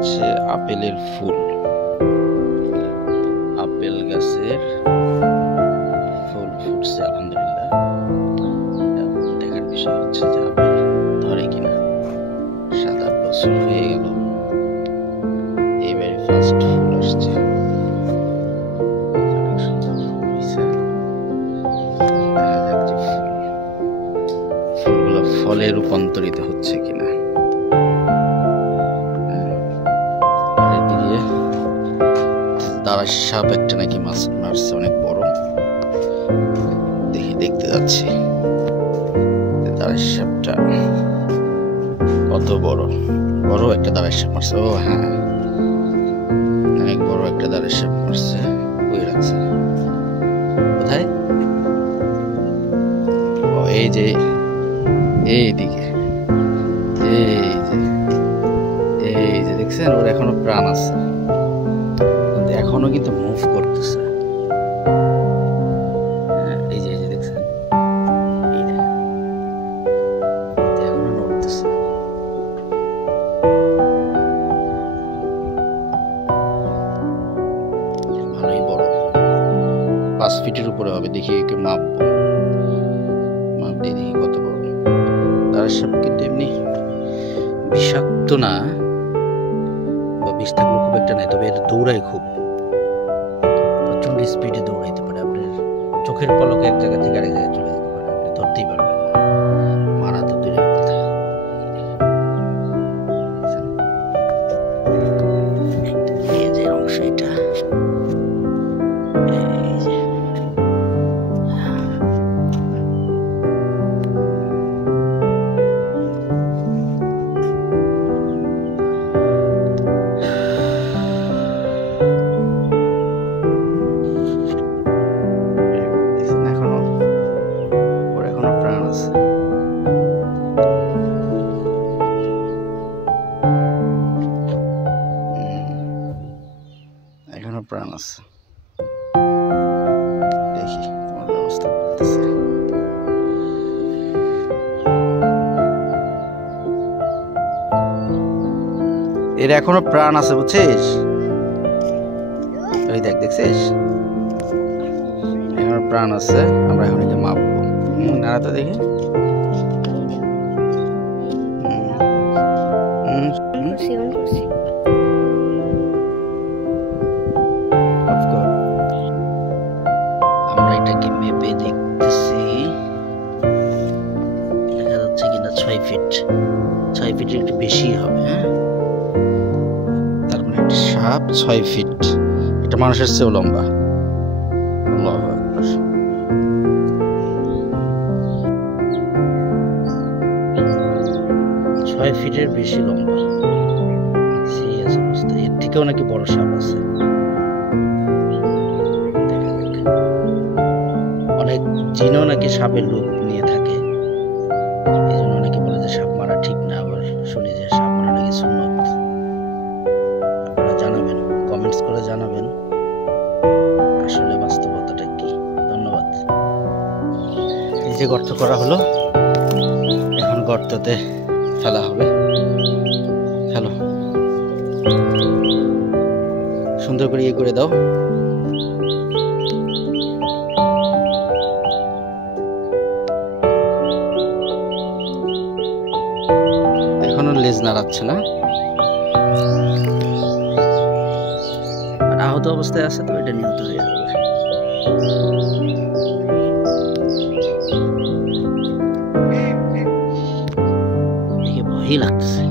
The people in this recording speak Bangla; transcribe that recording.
হচ্ছে আপেলের ফুল, আপেল গাছের ফুল ফুটছে আলহামদুলিল্লাহ। দেখার বিষয় হচ্ছে যে আপেল ধরে কিনা। 7-8 বছর হয়ে গেল, এইবারে ফার্স্ট ফুল আসছে। অনেক সুন্দর ফুল হয়েছে। দেখা যাক যে ফুলগুলো ফলে রূপান্তরিত হচ্ছে কিনা। দাঁড়ার সাপ একটা নাকি মাছ মারছে, অনেক বড়। দেখতে যাচ্ছি দাঁড়ার সাপটা কত বড়। বড় একটা দাঁড়ার সাপ মারছে। ও হ্যাঁ, অনেক বড় একটা দাঁড়ার সাপ মারছে। ওই রাখছে কোথায়? ও এই যে এইদিকে, এই যে দেখছেন, ওর এখনো প্রাণ আছে, এখনো কিন্তু মুভ করতেছে। এই যে দেখছেন, এখনো নড়তেছে। ভালোই বড়, 5 ফিটের উপরে হবে। দেখি একে মাপ দিয়ে দেখি কত বড়। তার সব কিন্তু এমনি বিষাক্ত না, বা বিষ থাকলে খুব একটা নাই, তবে এটা দৌড়ায় খুব প্রচন্ড স্পিডে দৌড়াইতে পারে। আপনার চোখের পলকে এক জায়গা থেকে আরেক জায়গায় চলে যেতে পারে, আপনি ধরতেই পারবেন না। মারা তো দূরের কথা। এই যে অংশ, এটা এখনো প্রাণ আছে। দেখি তোমার ব্যবস্থা করতেছে। এর এখনো প্রাণ আছে, বুঝছিস? ওই দেখছিস, এখনো প্রাণ আছে। আমরা এখন একে মাপবো। নাড়াতে দেখি। আমরা এটাকে মেপে দেখতেছি, দেখা যাচ্ছে কিনা 6 ফিট। 6 ফিটের একটু বেশি হবে। হ্যাঁ, তার মানে একটা সাপ 6 ফিট। এটা মানুষের চেয়েও লম্বা। আল্লাহু আকবার। 6 ফিটের বেশি লম্বা। সিরিয়াস অবস্থা। এর থেকেও নাকি বড় সাপ আছে। অনেক জিনও নাকি সাপের রূপ নিয়ে থাকে, এই জন্য অনেকে বলে যে সাপ মারা ঠিক না। আবার শুনি যে সাপ মারা নাকি সুন্নত। আপনারা জানাবেন, কমেন্টস করে জানাবেন আসলে বাস্তবতাটা কি। ধন্যবাদ। এই যে গর্ত করা হলো, এখন গর্ততে ফেলা হবে। ফেলো, সুন্দর করে ইয়ে করে দাও। এখনো লেজ নাড়াচ্ছে না, আহত অবস্থায় আছে তো, এটা নিহত হয়ে যাবে। দেখে ভয়ই লাগতেছে।